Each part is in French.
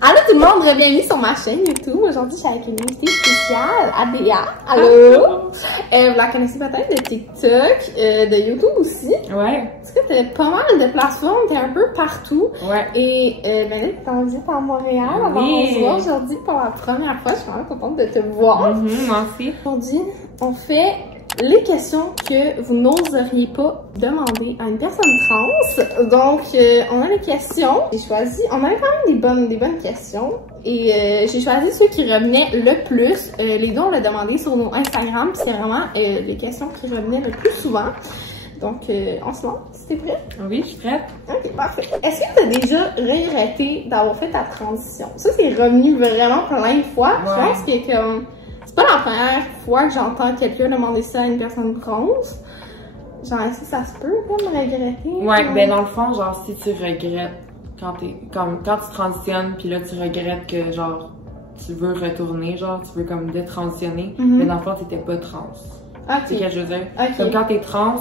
Allô tout le monde, bienvenue sur ma chaîne YouTube. Aujourd'hui, je suis avec une invitée spéciale, Adéa. Allô! Vous la connaissez peut-être de TikTok, de YouTube aussi. Ouais. Parce que t'as pas mal de plateformes, t'es un peu partout. Ouais. Et ben là, t'es en visite à Montréal. Alors, on se voit aujourd'hui pour la première fois. Je suis vraiment contente de te voir. Moi aussi. Aujourd'hui, on fait les questions que vous n'oseriez pas demander à une personne trans. Donc, on a les questions. J'ai choisi, on avait quand même des bonnes questions. Et j'ai choisi ceux qui revenaient le plus. Les deux, on l'a demandé sur nos Instagram. Puis c'est vraiment les questions qui revenaient le plus souvent. Donc, on se lance. T'es prêt? Oui, je suis prête. Ok, parfait. Est-ce que tu as déjà regretté d'avoir fait ta transition? Ça, c'est revenu vraiment plein de fois. Ouais. Je pense que comme... C'est pas la première fois que j'entends quelqu'un demander ça à une personne trans. Genre, est-ce que ça se peut, comme, regretter? Ouais, ben dans le fond, genre, si tu regrettes quand tu transitionnes, puis là, tu regrettes que, genre, tu veux retourner, genre, tu veux comme détransitionner, mais dans le fond, t'étais pas trans. Ok. C'est ce que je veux dire. Ok. Comme quand t'es trans,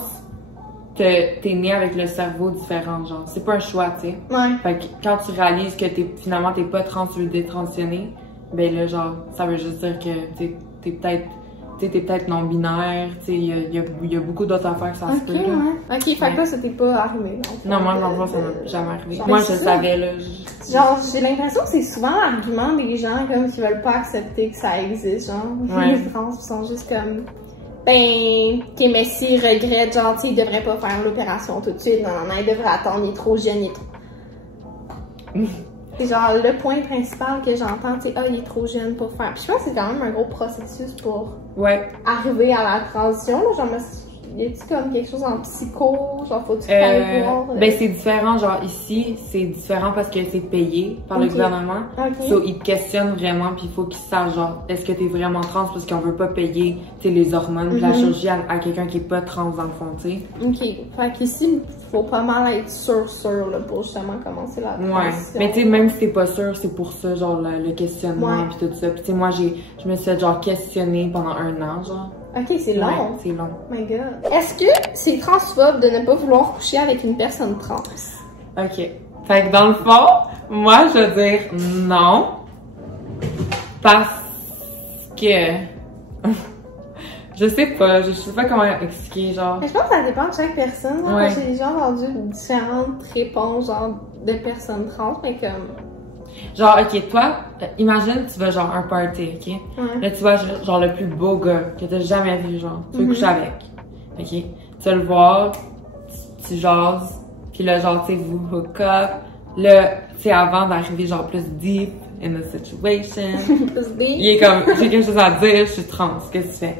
t'es né avec le cerveau différent, genre. C'est pas un choix, tu sais. Ouais. Fait que quand tu réalises que finalement, t'es pas trans, tu veux détransitionner, ben là, genre, ça veut juste dire que t'es peut-être non-binaire, tu sais, il y a beaucoup d'autres affaires que ça se peut, là. Ouais. Ok, fait que là, ça t'est pas arrivé. Non, moi, dans le fond, ça m'est jamais arrivé. Genre, Moi, je c'est ça. savais, là. Genre, j'ai l'impression que c'est souvent l'argument des gens, comme, qui veulent pas accepter que ça existe, genre. Ouais. Les trans sont juste comme... Ben, ok, mais s'ils regrettent, genre, tu sais, ils devraient pas faire l'opération tout de suite. Non, ils devraient attendre, il est trop jeune, il est trop... C'est genre le point principal que j'entends, tu sais, ah, il est trop jeune pour faire. Puis je pense que c'est quand même un gros processus pour arriver à la transition. Là. Genre, y a-tu comme quelque chose en psycho? Genre, faut-tu aller voir? Ben, c'est différent. Genre, ici, c'est différent parce que c'est payé par le gouvernement. Ok. So, ils te questionnent vraiment, puis il faut qu'ils sachent, genre, est-ce que t'es vraiment trans parce qu'on veut pas payer, tu sais, les hormones, puis la chirurgie à quelqu'un qui est pas trans dans le fond, tu sais. Ok. Fait qu'ici, faut pas mal être sûr, là, pour justement commencer la transition. Ouais. Mais tu sais, même si t'es pas sûr, c'est pour ça, genre, le questionnement, puis tout ça. Puis tu sais, moi, je me suis fait, genre, questionner pendant 1 an, genre. Ok, c'est long. Ouais, c'est long. Oh my god. Est-ce que c'est transphobe de ne pas vouloir coucher avec une personne trans? Ok. Fait que dans le fond, moi, je veux dire non. Parce que... je sais pas comment expliquer, genre... Mais je pense que ça dépend de chaque personne. Hein, Ouais. J'ai déjà entendu différentes réponses, genre, de personnes trans, mais comme... Genre, ok, toi, imagine, tu vas genre un party, ok? Ouais. Là, tu vois genre le plus beau gars que t'as jamais vu, genre. Tu veux coucher avec, ok? Tu vas le voir, tu jases, puis là, genre, tu sais, vous hook up. Là, tu sais, avant d'arriver, genre, plus deep in the situation, il est comme, j'ai quelque chose à dire, je suis trans, qu'est-ce que tu fais?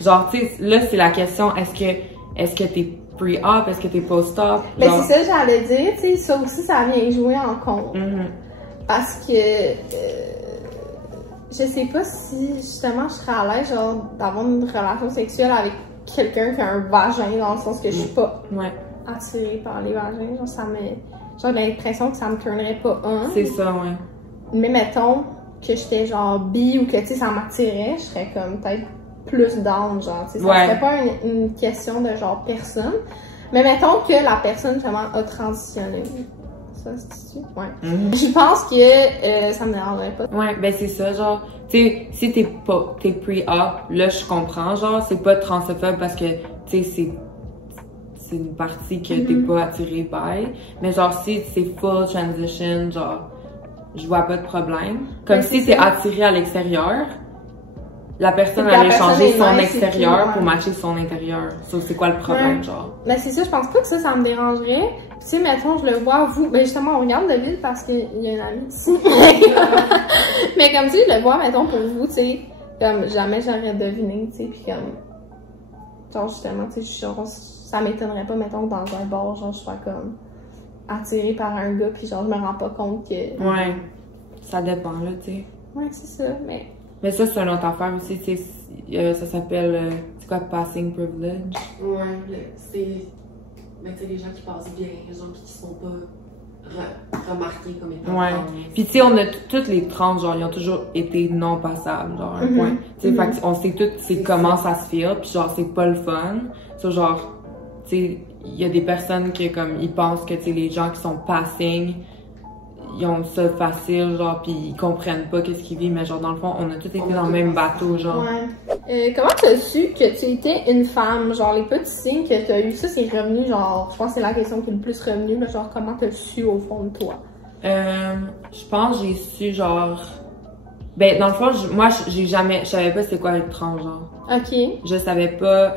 Genre, tu sais, là, c'est la question, est-ce que t'es pre-op, est-ce que t'es post-op? Mais c'est ça, j'allais dire, tu sais, ça aussi, ça vient jouer en compte. Parce que, je sais pas si, justement, je serais à l'aise, genre, d'avoir une relation sexuelle avec quelqu'un qui a un vagin, dans le sens que je suis pas attirée par les vagins. Genre, j'ai l'impression que ça me turnerait pas C'est ça, ouais. Mais mettons que j'étais genre bi ou que, tu sais, ça m'attirait, je serais comme peut-être plus down, genre, tu sais, ça serait pas une question de genre personne, mais mettons que la personne vraiment a transitionné. Ça, c'est-tu? Ouais. Je pense que ça me dérangerait pas. Ouais, ben c'est ça, genre, tu sais, si t'es pre-op, là, je comprends, genre, c'est pas transphobe parce que, tu sais, c'est une partie que t'es pas attiré by, mais genre, si c'est full transition, genre, je vois pas de problème. Comme si t'es attiré à l'extérieur, la personne allait changer son extérieur pour matcher son intérieur. Ça, c'est quoi le problème, genre? Ben, c'est ça, je pense pas que ça me dérangerait. Tu sais, mettons, je le vois, vous, ben, justement, on regarde le vide parce qu'il y a une amie ici. Mais comme, tu sais, je le vois, mettons, pour vous, tu sais, comme, jamais j'aurais deviné, tu sais, pis comme, genre, justement, tu sais, ça m'étonnerait pas, mettons, que dans un bar, genre, je sois comme, attirée par un gars, pis genre, je me rends pas compte que... Ouais, ça dépend, là, tu sais. Ouais, c'est ça, mais... Mais ça, c'est une autre affaire aussi, tu sais, ça s'appelle, c'est quoi, passing privilege? Ouais, c'est... Mais tu sais, les gens qui passent bien, les gens qui se font pas remarquer comme étant Ouais. Puis tu sais, on a toutes les trans, genre, ils ont toujours été non passables, genre, un point. Tu sais, fait qu'on sait toutes c'est comment ça se fait, puis genre, c'est pas le fun. So, genre, tu sais, il y a des personnes qui, comme, ils pensent que, tu sais, les gens qui sont passing, ils ont ça facile, genre, pis ils comprennent pas qu'est-ce qu'ils vivent, mais genre, dans le fond, on a tous été dans le même bateau, genre. Ouais. Comment t'as su que tu étais une femme? Genre, les petits signes que t'as eu, ça, c'est revenu, genre, je pense que c'est la question qui est le plus revenue, là, genre, comment t'as su au fond de toi? Je pense que j'ai su, genre... Ben, dans le fond, moi, je savais pas c'était quoi être trans, genre. Ok. Je savais pas,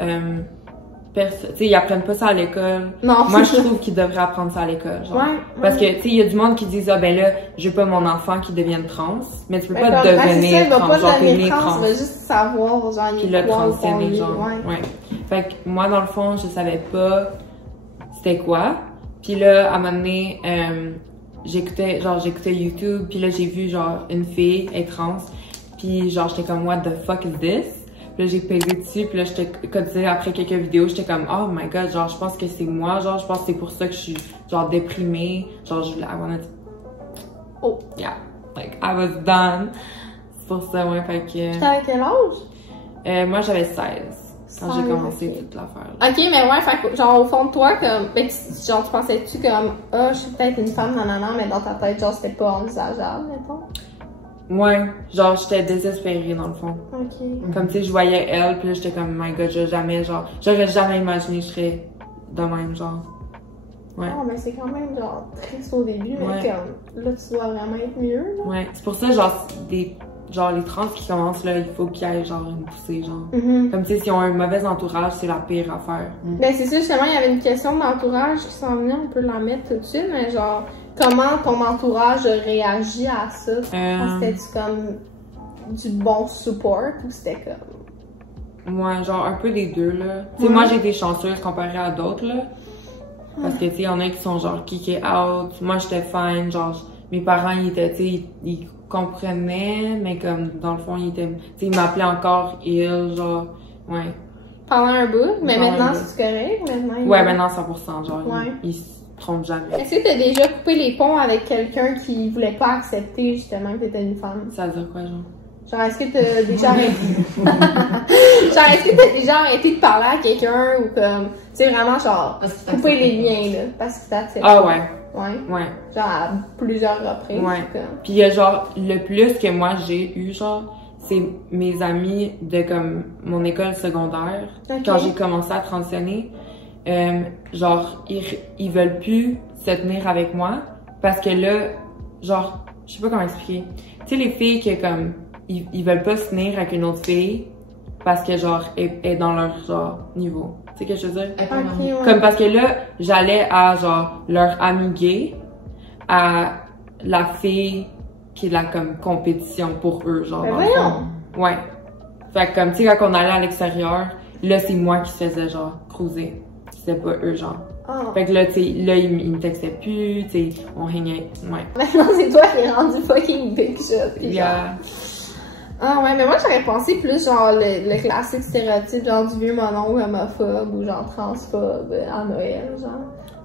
tu sais, ils apprennent pas ça à l'école. Non. Moi, je trouve qu'ils devraient apprendre ça à l'école, genre. Ouais. Parce que, tu sais, il y a du monde qui disent, ah, ben là, je veux pas mon enfant qui devienne trans. Mais tu peux pas c'est ça, devenir il va trans, pas genre, t'es né devenir trans, trans. il va juste savoir, genre, Puis il le est quoi au fond, transitionner, genre. Ouais. Fait que, moi, dans le fond, je savais pas c'était quoi. Puis là, à un moment donné, j'écoutais YouTube, puis là, j'ai vu, genre, une fille être trans. Puis genre, j'étais comme, what the fuck is this? Puis là, j'ai pesé dessus, puis là, j'étais, après quelques vidéos, j'étais comme, oh my god, genre, je pense que c'est moi, genre, je pense que c'est pour ça que je suis, genre, déprimée. Genre, I wanna... Oh. Yeah. Like, I was done. C'est pour ça, ouais, fait que... T'avais quel âge? Moi, j'avais 16. Quand j'ai commencé okay. toute l'affaire. Ok, mais ouais, fait que, genre, au fond de toi, comme, ben, genre, tu pensais-tu comme, ah, je suis peut-être une femme, nanana, mais dans ta tête, genre, c'était pas envisageable, mettons? Ouais, genre, j'étais désespérée, dans le fond. Ok. Comme, tu sais, je voyais elle, puis là, j'étais comme, my god, j'aurais jamais imaginé que je serais de même, genre. Ouais. Oh, mais c'est quand même, genre, triste au début, mais Ouais. comme, là, tu dois vraiment être mieux, là. Ouais, c'est pour ça, genre, les trans qui commencent, là, il faut qu'il y ait, genre, une poussée, genre. Comme, tu sais, s'ils ont un mauvais entourage, c'est la pire affaire. Ben, c'est ça, justement, il y avait une question d'entourage qui s'en venait, on peut la mettre tout de suite, mais genre, comment ton entourage réagit à ça? C'était-tu comme du bon support ou c'était comme... Ouais, genre, un peu des deux, là. Tu sais, moi, j'ai été chanceuse comparée à d'autres, là. Parce que, tu sais, il y en a qui sont, genre, kickés out. Moi, j'étais fine, genre, mes parents, ils étaient, tu sais, ils comprenaient, mais comme, dans le fond, ils étaient, tu sais, ils m'appelaient encore il, genre, ouais. Pendant un bout, mais Pendant maintenant, un bout. c'est correct? Maintenant, Ouais, maintenant, 100%, genre, Ouais. ils se trompent jamais. Est-ce que t'as déjà coupé les ponts avec quelqu'un qui voulait pas accepter, justement, que t'étais une femme? Ça veut dire quoi, genre? Genre, est-ce que t'as déjà arrêté... genre, est-ce que t'as déjà arrêté de parler à quelqu'un ou comme... Tu sais, vraiment, genre, couper les liens, là, parce que t'acceptes. Ah ouais, Ouais. ouais. Genre, à plusieurs reprises. Ouais. Comme... Puis il y a genre, le plus que moi j'ai eu, genre, c'est mes amis de comme mon école secondaire, Ok. quand j'ai commencé à transitionner, genre, ils veulent plus se tenir avec moi parce que là, genre, je sais pas comment expliquer. Tu sais, les filles qui comme, ils veulent pas se tenir avec une autre fille parce que genre, elle est dans leur genre niveau. Tu sais ce que je veux dire? Ok, ouais. Comme parce que là, j'allais à genre leur ami gay, à la fille qui est la comme compétition pour eux, genre. Mais dans le voyons! fond. Ouais. Fait que comme, tu sais, quand on allait à l'extérieur, là, c'est moi qui faisais genre cruiser. C'était pas eux, genre. Oh. Fait que là, tu sais, là, ils me textaient plus, tu sais, on régnait. Ouais. Maintenant, c'est toi qui es rendu fucking big shot. Pis genre... Yeah. Ah ouais, mais moi j'aurais pensé plus genre le classique stéréotype genre du vieux mononcle homophobe ou genre transphobe à Noël, genre.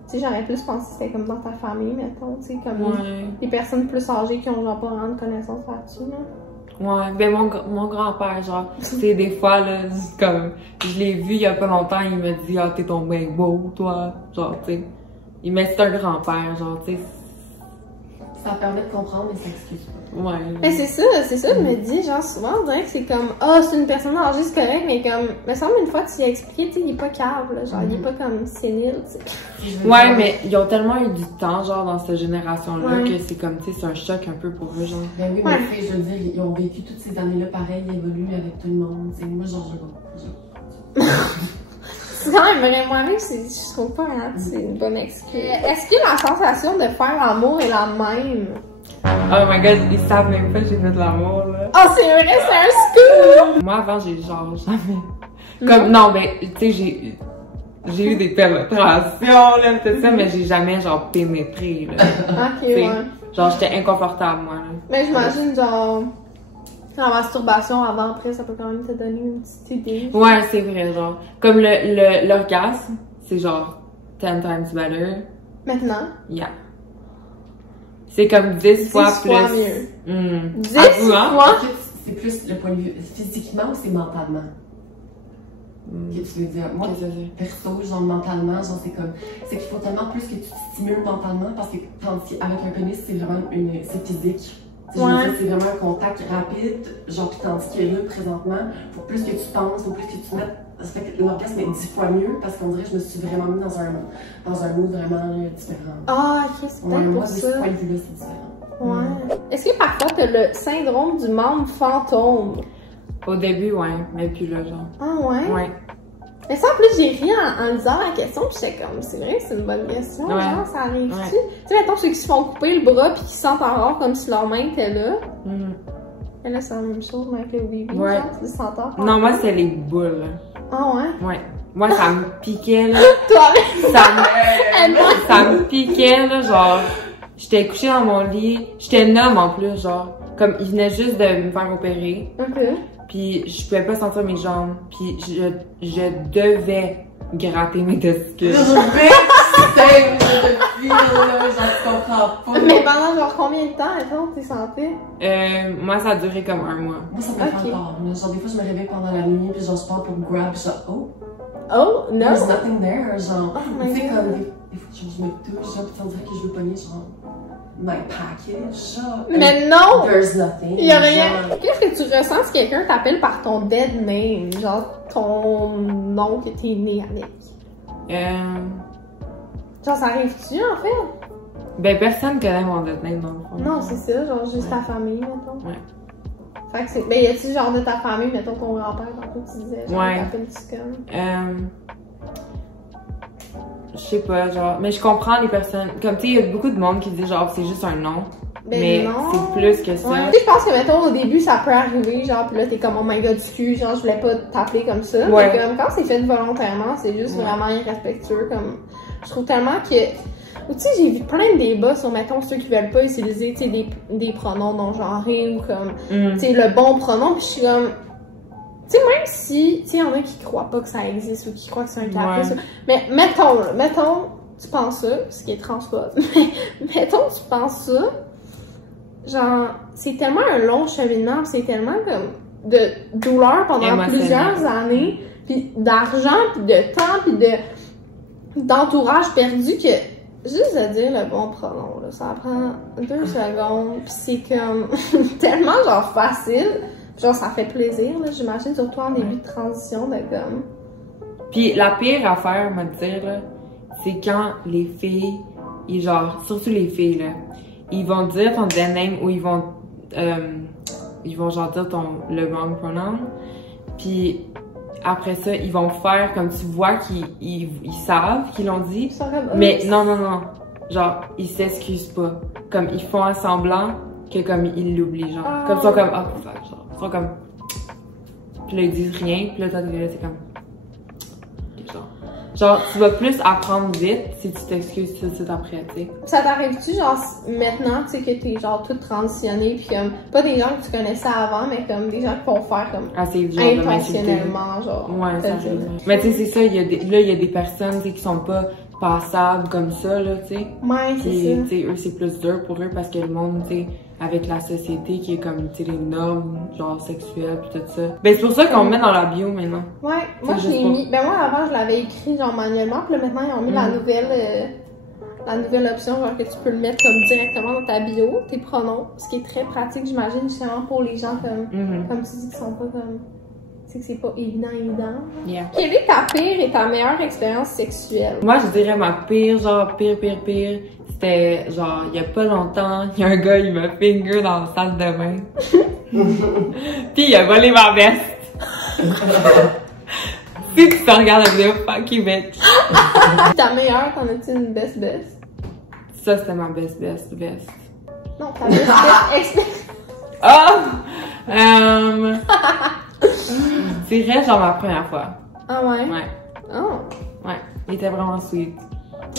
Tu sais, j'aurais plus pensé que c'était comme dans ta famille, mettons, tu sais, comme Ouais. des personnes plus âgées qui ont genre pas vraiment de connaissances là-dessus, là. Ouais, ben mon grand-père, genre, tu sais, des fois, là, comme, je l'ai vu il y a pas longtemps, il me dit, ah, t'es tombé beau, toi, genre, tu sais. Mais c'est un grand-père, genre, tu sais. Ça permet de comprendre, mais ça excuse pas. Ouais. Mais c'est ça, je me dis, genre, souvent, on dirait que c'est comme, ah, c'est une personne âgée, c'est correct, mais comme, me semble une fois que tu y as expliqué, tu sais, il est pas câble, là, genre, il est pas comme sénile, tu sais. Ouais, mais ils ont tellement eu du temps, genre, dans cette génération-là, Ouais. que c'est comme, tu sais, c'est un choc un peu pour eux, genre. Ben oui, Ouais. mais je veux dire, ils ont vécu toutes ces années-là pareil, ils évoluent avec tout le monde. T'sais, moi, genre, C'est quand même vraiment riche, je trouve pas, hein, c'est une bonne excuse. Est-ce que la sensation de faire l'amour est la même? Oh my god, ils savent même pas que j'ai fait de l'amour, là. Oh, c'est vrai, c'est un scoop! Moi, avant, j'ai genre jamais. Comme, non, ben, tu sais, j'ai eu des pénétrations, là, tout ça, mais j'ai jamais, genre, pénétré, là. Ok, T'sais, ouais. genre, j'étais inconfortable, moi, là. Mais j'imagine, genre, la masturbation avant, après, ça peut quand même te donner une petite idée. Ouais, c'est vrai, genre. Comme l'orgasme, c'est genre 10 times better. Maintenant, Yeah. C'est comme 10 fois 10 plus. fois mieux. 10 Avoue, hein? fois? c'est plus le point de vue physiquement ou c'est mentalement? que tu veux dire. Moi, Qu'est-ce que c'est? perso, genre mentalement, genre c'est qu'il faut tellement plus que tu te stimules mentalement parce que avec un pénis, c'est vraiment c'est physique. Je veux dire, c'est vraiment un contact rapide, genre pis tandis que là, présentement, faut plus que tu penses, faut plus que tu mettes. Ça fait que l'orgasme est 10 fois mieux parce qu'on dirait que je me suis vraiment mis dans un mood vraiment différent. Ah, ok, c'est peut-être moi, pour de ce ça. point de vue-là, c'est différent. Ouais. Est-ce que parfois t'as le syndrome du membre fantôme? Au début, ouais, mais plus là, genre. Ah ouais? Ouais. Mais ça, en plus, j'ai ri en lisant la question, pis j'étais comme, c'est vrai, c'est une bonne question, Ouais. genre, ça arrive-tu? Ouais. Tu sais, mettons, ceux qui se font couper le bras pis qui se sentent encore comme si leur main était là. Mhm. Et là, c'est la même chose, mais avec le oui Ouais. genre, tu te sens encore. Non, moi, c'était les boules. Ah ouais? Ouais. Moi, ça me piquait, là. Toi, Ça me piquait, là, genre. J'étais couchée dans mon lit. J'étais numb, en plus, genre. Comme, il venait juste de me faire opérer. ok. Puis je pouvais pas sentir mes jambes. Puis je devais gratter mes testicules. Depuis, là, genre, tu comprends pas. Mais pendant genre combien de temps, attends, t'es santé? Moi, ça a duré comme un mois. Moi, ça me fait encore. Genre, des fois, je me réveille pendant la nuit, puis genre, je pars pour grab, puis genre, oh, Oh, no! there's nothing there. Genre, Oh my tu sais, God. comme, des fois, genre, je me touche, genre, puis on dirait que je veux pogner, genre, my package, genre. Mais non! There's nothing. Il y a rien. Genre, Qu'est-ce que tu ressens si quelqu'un t'appelle par ton dead name? Genre ton nom que t'es né avec? Genre, ça arrive-tu en fait? Ben, personne connaît mon dead name dans le fond. Non, c'est ça, genre juste ta famille, mettons. Ouais. Fait que c'est. Ben, y a-tu genre de ta famille, mettons ton grand-père, tantôt tu disais, genre, Ouais. t'appelles-tu comme? Je sais pas, genre. Mais je comprends les personnes. Comme, tu sais, il y a beaucoup de monde qui dit, genre, c'est juste un nom. Ben mais non. c'est plus que ça. Ouais. Tu sais, je pense que, mettons, au début, ça peut arriver, genre, pis là, t'es comme, oh my god, excuse, genre, je voulais pas t'appeler comme ça. Ouais. Mais comme, quand c'est fait volontairement, c'est juste Ouais. vraiment irrespectueux, comme, je trouve tellement que, ou tu sais, j'ai vu plein de débats sur, mettons, ceux qui veulent pas utiliser, tu sais, des pronoms non-genrés ou comme, tu sais, le bon pronom, pis je suis comme, tu sais, même si, tu sais, y en a qui croient pas que ça existe ou qui croient que c'est un caprice, mais mettons, tu penses ça, ce qui est transphobe, mais mettons, tu penses ça, genre, c'est tellement un long cheminement, pis c'est tellement comme de douleur pendant Émotionnel. plusieurs années, puis d'argent, puis de temps, puis d'entourage perdu que juste de dire le bon pronom, là, ça prend 2 secondes, pis c'est comme tellement genre facile, genre ça fait plaisir, là, j'imagine, surtout en début de transition, de comme... Puis la pire affaire, me dire, là, c'est quand les filles, et genre, surtout les filles, là, ils vont dire ton dead name ou ils vont genre dire le wrong pronoun. Puis après ça, ils vont faire comme tu vois qu'ils savent qu'ils l'ont dit. Mais non. Genre, ils s'excusent pas. Comme, ils font un semblant que comme ils l'oublient, genre. Oh. Comme, ils sont comme, ah, fuck, genre. Ils sont comme... Puis là, ils disent rien. Puis là, toi, c'est comme... Genre, tu vas plus apprendre vite si tu t'excuses tout de suite après, tu sais. Ça t'arrive-tu, genre, maintenant, tu sais, que t'es, genre, toute transitionnée, pis comme, pas des gens que tu connaissais avant, mais comme des gens qui vont faire, comme, Ah, c'est genre de m'insulter. intentionnellement, genre. Ouais, ça arrive. Mais tu sais, c'est ça, il y a des personnes, tu sais, qui sont pas passables comme ça, là, tu sais. Ouais, c'est Puis, ça. tu sais, eux, c'est plus dur pour eux parce que le monde, tu sais, avec la société qui est comme, tu sais, les normes, genre, sexuelles pis tout ça. Ben, c'est pour ça qu'on le met dans la bio, maintenant. Ouais, moi, je juste l'ai pas. mis, ben moi, avant, je l'avais écrit, genre, manuellement, pis là, maintenant, ils ont mis la nouvelle option, genre, que tu peux le mettre, comme, directement dans ta bio, tes pronoms, ce qui est très pratique, j'imagine, justement, pour les gens, comme tu dis, qui sont pas comme, tu sais, que c'est pas évident. Yeah. Quelle est ta pire et ta meilleure expérience sexuelle? Moi, je dirais ma pire, genre, pire, c'était, genre, il y a pas longtemps, il y a un gars, il m'a finger dans la salle de bain. Pis il a volé ma veste. Si tu te regardes la vidéo, fuck you, bitch. Ta meilleure, t'en as-tu une best? Ça, c'était ma best veste. Non, ta best expérience. Oh! C'est vrai, genre, ma première fois. Ah ouais? Ouais. Oh. Ouais. Il était vraiment sweet.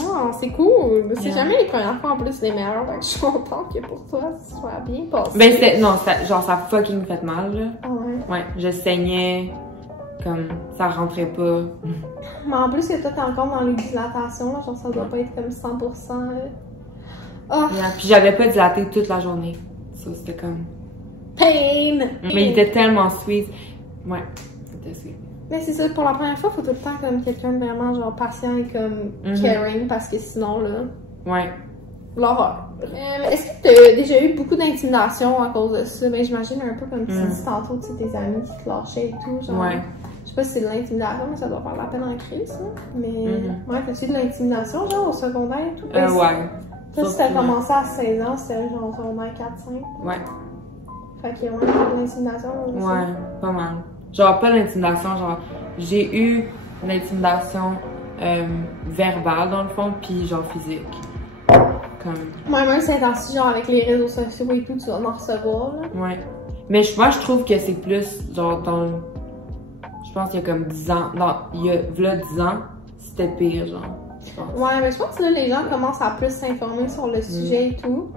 Oh, c'est cool. C'est Yeah. jamais les premières fois en plus les meilleures, donc je suis contente que pour toi, ça soit bien passé. Ben, genre, ça a fucking fait mal, là. Ah ouais. Ouais, je saignais, comme, ça rentrait pas. Mais en plus que toi, t'es encore dans les dilatations, là, genre ça doit pas être comme 100%. Oh, Yeah. Puis j'avais pas dilaté toute la journée. Ça, c'était comme... pain! Mais il était tellement sweet. Ouais, il était sweet. Mais c'est ça, pour la première fois, faut tout le temps comme quelqu'un de vraiment genre patient et comme caring parce que sinon là. Ouais. L'horreur. Est-ce que t'as déjà eu beaucoup d'intimidation à cause de ça? Ben j'imagine un peu comme tu dis tantôt, tu sais, tes amis qui te lâchaient et tout, genre. Ouais. Je sais pas si c'est de l'intimidation, mais ça doit faire la peine en crise, là. Mais ouais, t'as-tu de l'intimidation genre au secondaire et tout? Ouais. Toi, si t'as commencé à 16 ans, c'était genre secondaire 4-5. Ouais. Fait qu'il y a vraiment de l'intimidation aussi. Ouais, pas mal. Genre, pas l'intimidation, genre, j'ai eu l'intimidation verbale, dans le fond, puis genre physique. Comme... Ouais, même si c'est genre avec les réseaux sociaux et tout, tu vas en recevoir, là. Ouais. Mais moi, je trouve que c'est plus, genre, dans le... Je pense qu'il y a comme 10 ans, non, il y a, v'là 10 ans, c'était pire, genre, je pense. Ouais, mais je pense que là, les gens commencent à plus s'informer sur le sujet et tout.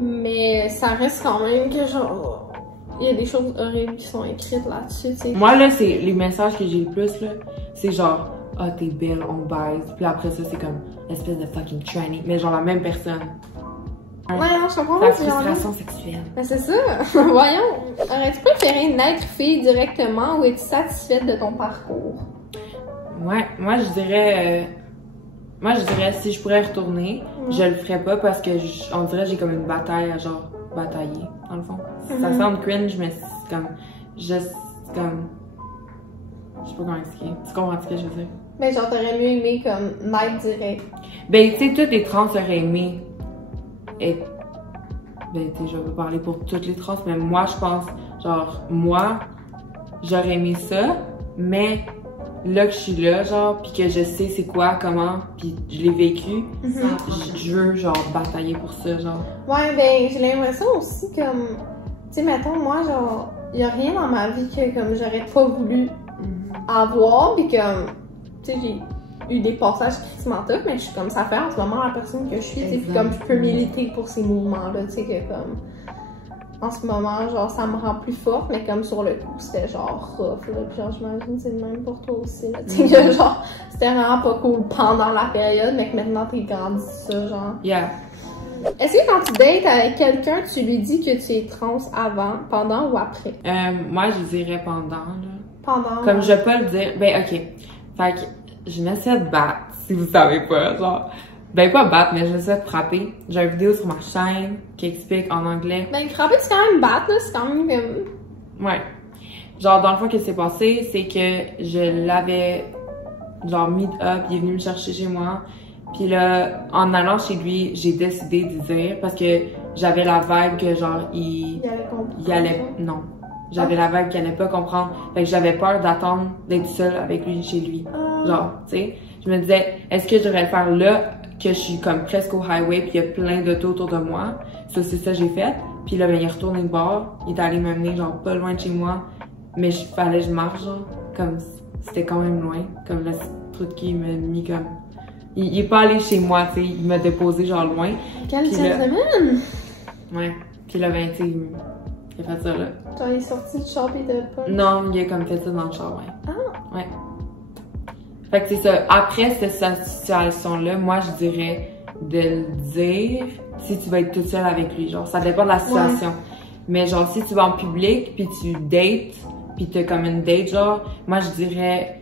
Mais ça reste quand même que genre... Il y a des choses horribles qui sont écrites là-dessus, tu sais. Moi, là, c'est les messages que j'ai le plus, là, c'est genre, ah, t'es belle, on baise. Puis après ça, c'est comme, espèce de fucking tranny. Mais genre la même personne. Ouais, non, je comprends. La frustration sexuelle. Ben, c'est ça. Voyons. Aurais-tu préféré naître fille directement ou être satisfaite de ton parcours? Ouais, moi, je dirais, si je pourrais retourner, je le ferais pas parce que, on dirait, j'ai comme une bataille à genre, batailler, dans le fond. Ça semble cringe, mais c'est comme, je sais pas comment expliquer. Tu comprends ce que je veux dire? Ben, genre, t'aurais mieux aimé comme naître direct. Ben, tu sais, toutes les trans auraient aimé être... Ben, tu sais, je vais pas parler pour toutes les trans, mais moi, je pense, genre, moi, j'aurais aimé ça, mais là que je suis là, genre, pis que je sais c'est quoi, comment, pis je l'ai vécu, je veux, genre, batailler pour ça, genre. Ouais, ben, j'ai l'impression aussi comme... Tu sais, mettons, moi, genre, y a rien dans ma vie que, comme, j'aurais pas voulu avoir, pis comme... Tu sais, j'ai eu des passages crissement tough, mais je suis comme ça fait en ce moment la personne que je suis, tu sais, puis comme je peux militer pour ces mouvements-là, tu sais, que comme... En ce moment, genre, ça me rend plus forte, mais comme sur le coup, c'était genre rough, là, puis genre, j'imagine que c'est le même pour toi aussi, là, tu sais, que genre, c'était vraiment pas cool pendant la période, mais que maintenant t'es grandi ça, genre. Yeah. Est-ce que quand tu dates avec quelqu'un, tu lui dis que tu es trans avant, pendant ou après? Moi, je dirais pendant, là. Pendant. Comme je vais pas le dire, ben, ok. Fait que, je m'essaie de battre, si vous savez pas, genre. Ben, pas battre, mais j'essaie de frapper. J'ai une vidéo sur ma chaîne qui explique en anglais. Ben, frapper, c'est quand même battre, là, c'est quand même comme... Ouais. Genre, dans le fond, ce qui s'est passé, c'est que je l'avais, genre, meet up, il est venu me chercher chez moi. Puis là, en allant chez lui, j'ai décidé de dire, parce que j'avais la vibe que, genre, il allait, non. J'avais la vibe qu'il allait pas comprendre. Fait que j'avais peur d'attendre d'être seule avec lui chez lui. Genre, tu sais. Je me disais, est-ce que je devrais le faire là, que je suis comme presque au highway, puis il y a plein d'autos autour de moi. Ça, c'est ça que j'ai fait. Puis là, ben, il est retourné de bord. Il est allé m'amener, genre, pas loin de chez moi. Mais fallait que je marche, genre. Comme, c'était quand même loin. Comme le truc qui m'a mis comme... Il est pas allé chez moi, tu sais. Il m'a déposé, genre, loin. Quelle gentleman! Ouais. Puis là, ben, tu sais, il a fait ça, là. Genre, il est sorti du char pis de pas... Non, il a comme fait ça dans le char, ouais. Ah! Ouais. Fait que c'est ça. Après cette situation-là, moi, je dirais de le dire si tu vas être toute seule avec lui. Genre, ça dépend de la situation. Ouais. Mais genre, si tu vas en public, puis tu dates, puis t'as comme une date, genre, moi, je dirais...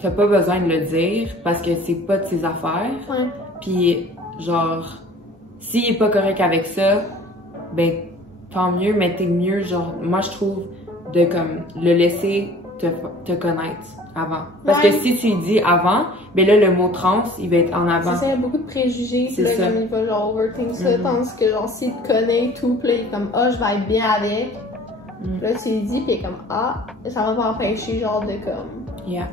T'as pas besoin de le dire, parce que c'est pas de ses affaires. Ouais. Puis, genre, s'il est pas correct avec ça, ben, tant mieux, mais t'es mieux, genre, moi, je trouve, de comme, le laisser te connaître avant. Parce que si tu lui dis avant, ben là, le mot trans, il va être en avant. C'est ça, il y a beaucoup de préjugés, puis là, comme il va genre overthink ça, tandis que genre, s'il te connaît et tout, puis là, il est comme, ah, je vais être bien avec. Là, tu lui dis, puis il est comme, ah, ça va t'empêcher, genre, de comme... Yeah.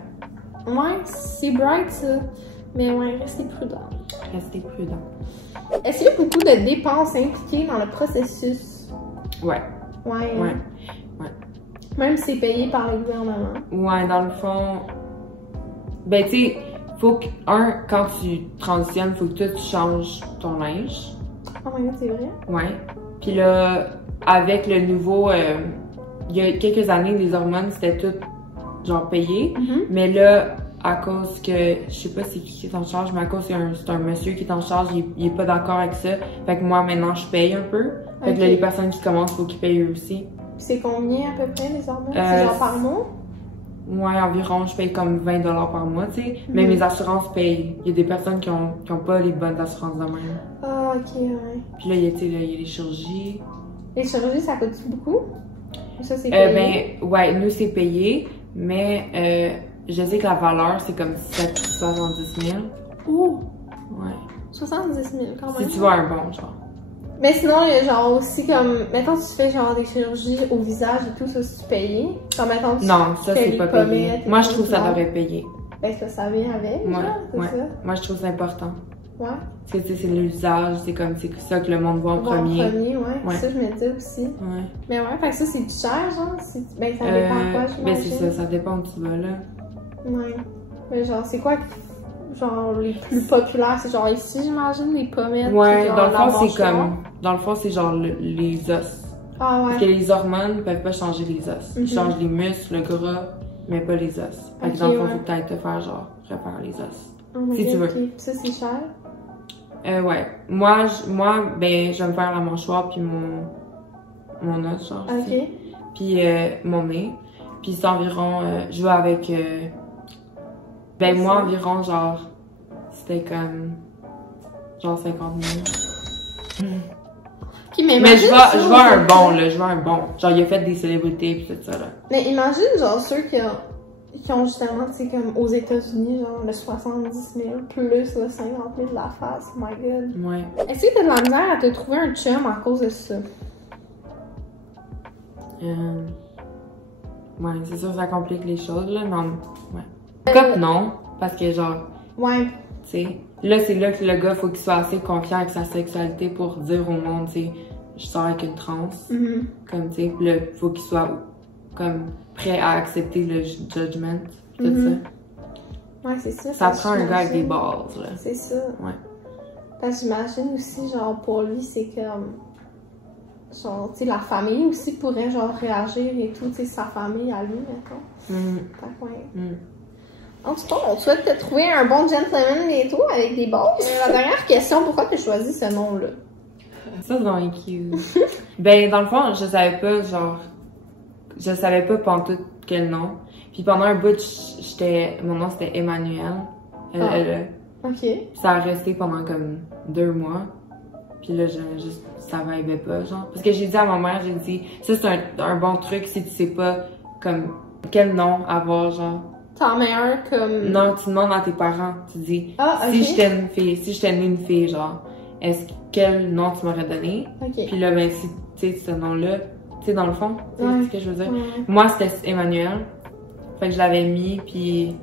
Ouais, c'est bright, ça. Mais ouais, restez prudent. Restez prudent. Est-ce qu'il y a beaucoup de dépenses impliquées dans le processus? Ouais. Ouais. Ouais. Même si c'est payé par le gouvernement. Ouais, dans le fond, ben tu sais, faut que, quand tu transitionnes, faut que toi tu changes ton linge. Oh my god, c'est vrai? Ouais. Puis là, avec le nouveau, il y a quelques années, les hormones, c'était tout genre payé. Mais là, à cause que, je sais pas c'est qui est en charge, mais à cause que c'est un monsieur qui est en charge, il est pas d'accord avec ça. Fait que moi, maintenant, je paye un peu. Fait que là, les personnes qui commencent, faut qu'ils payent eux aussi. C'est combien à peu près les hormones? C'est genre par mois? Ouais, environ, je paye comme 20 $ par mois, tu sais. Mais mes assurances payent. Il y a des personnes qui ont pas les bonnes assurances de même. Ah, ok, ouais. Puis là, il y a les chirurgies. Les chirurgies, ça coûte beaucoup? Ou ça, c'est payé? Ben, ouais, nous, c'est payé. Mais je sais que la valeur, c'est comme 70 000. Ouh! Ouais. 70 000 quand même. Si tu veux un bon, genre. Mais sinon, il y a genre aussi comme, mettons tu fais genre des chirurgies au visage et tout, ça c'est payé. Comme mettons tu Non, ça fais c'est les pas payé. pommettes et Moi je tout, trouve que ça genre. devrait payer. Ben ça vient avec, Ouais, genre, c'est ouais. ça? Moi je trouve que c'est important. Ouais. Parce que tu sais, c'est l'usage, c'est comme c'est ça que le monde voit en Bon, premier. ouais. Ça je me dis aussi. Ouais. Mais ouais, fait que ça c'est plus cher, genre. Ben ça dépend quoi, j'imagine. Ben c'est ça, ça dépend où tu vas là. Ouais. Mais genre, c'est quoi genre les plus populaires? C'est genre ici, j'imagine, les pommettes. Ouais, genre, dans le la fond c'est mâchoire. comme. Dans le fond c'est genre les os. Ah ouais. Parce que les hormones peuvent pas changer les os. Ils changent les muscles, le gras, mais pas les os. Fait que Ok, dans le fond, ouais. faut peut-être te faire genre refaire les os. Oh my si tu God, veux. ok. Ça c'est cher. Ouais. Moi, ben, je vais me faire la mâchoire puis mon os, genre. Ok. Ici. Puis mon nez. Puis c'est environ, je vais avec, ben moi environ genre, c'était comme, genre 50 000. Ok, mais Mais je imagine vois ça, un bon, là, je vois un bon. Genre, il a fait des célébrités pis tout ça, là. Mais imagine, genre, ceux qui ont justement, tu sais, comme aux États-Unis, genre, le 70 000 plus le 50 000 de la face. Oh my god. Ouais. Est-ce que t'as de la misère à te trouver un chum à cause de ça? Ouais, c'est sûr que ça complique les choses, là, non. Ouais. Comme non, parce que genre, Ouais. tu sais, là, c'est là que le gars, faut qu'il soit assez confiant avec sa sexualité pour dire au monde, tu sais, je sors avec une trans, comme, tu sais, là, faut qu'il soit, comme, prêt à accepter le judgment, tout Ouais, c'est ça. ça. Ça parce prend que un gars avec des j'imagine- bases, là. C'est ça. Ouais. Parce que j'imagine aussi, genre, pour lui, c'est comme. Genre, tu sais, la famille aussi pourrait, genre, réagir et tout, tu sais, sa famille à lui, mettons. Fait que, ouais. En tout cas, on souhaite te trouver un bon gentleman bientôt avec des bases. La dernière question, pourquoi tu as choisi ce nom-là? Ça, c'est vraiment cute. Ben, dans le fond, je savais pas, genre, je savais pas pantoute quel nom. Puis pendant un bout, mon nom c'était Emmanuel. Ok. Ça a resté pendant comme 2 mois. Puis là, ça m'aimait pas, genre. Parce que j'ai dit à ma mère, j'ai dit, ça c'est un bon truc si tu sais pas, comme, quel nom avoir, genre. T'en mets un comme. Non, tu demandes à tes parents, tu dis, Ah, ok. si j'étais une fille, si j'étais née une fille, genre, quel nom tu m'aurais donné? Ok. Puis là, ben, si, tu sais, ce nom-là, tu sais, dans le fond, tu sais Ouais. ce que je veux dire? Ouais. Moi, c'était Emmanuel. Fait que je l'avais mis, puis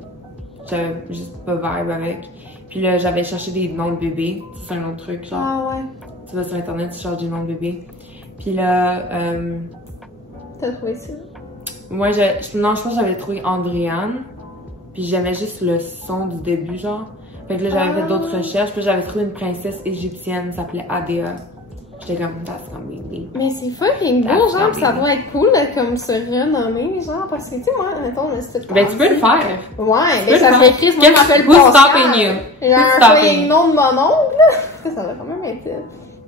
j'avais juste pas vibe avec. Puis là, j'avais cherché des noms de bébés. C'est un autre truc, genre. Ah ouais. Tu vas sur Internet, tu cherches des noms de bébés. Puis là, T'as trouvé ça? moi, non, je pense que j'avais trouvé Andréane. Puis j'aimais juste le son du début, genre. Fait que là, j'avais fait d'autres recherches. Puis j'avais trouvé une princesse égyptienne, ça s'appelait Adéa. J'étais comme, that's gonna be me. Mais c'est fucking beau, That's genre, pis ça lovely. doit être cool de comme se renommer, genre, parce que tu sais, moi, mettons, le style. Ben, tu peux le faire. Ouais, peux mais ça le fait faire. écrit, moi, je m'appelle Who's Pascal. stopping you? J'ai Who's un stopping plein you? nom de mon oncle. Ça va quand même être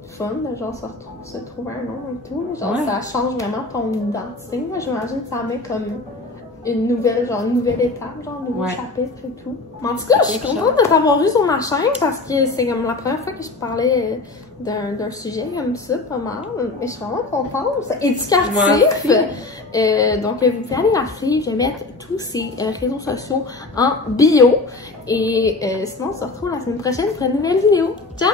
fun de genre se trouver un nom et tout. Genre, Ouais. ça change vraiment ton identité. Moi, j'imagine que ça met comme une nouvelle étape, genre, un nouveau Ouais. chapitre et tout. Mais en tout cas, je suis contente de t'avoir vu sur ma chaîne parce que c'est comme la première fois que je parlais d'un sujet comme ça, pas mal. Mais je suis vraiment contente. C'est éducatif. Donc, vous pouvez aller la suivre. Je vais mettre tous ses réseaux sociaux en bio. Et sinon, on se retrouve la semaine prochaine pour une nouvelle vidéo. Ciao!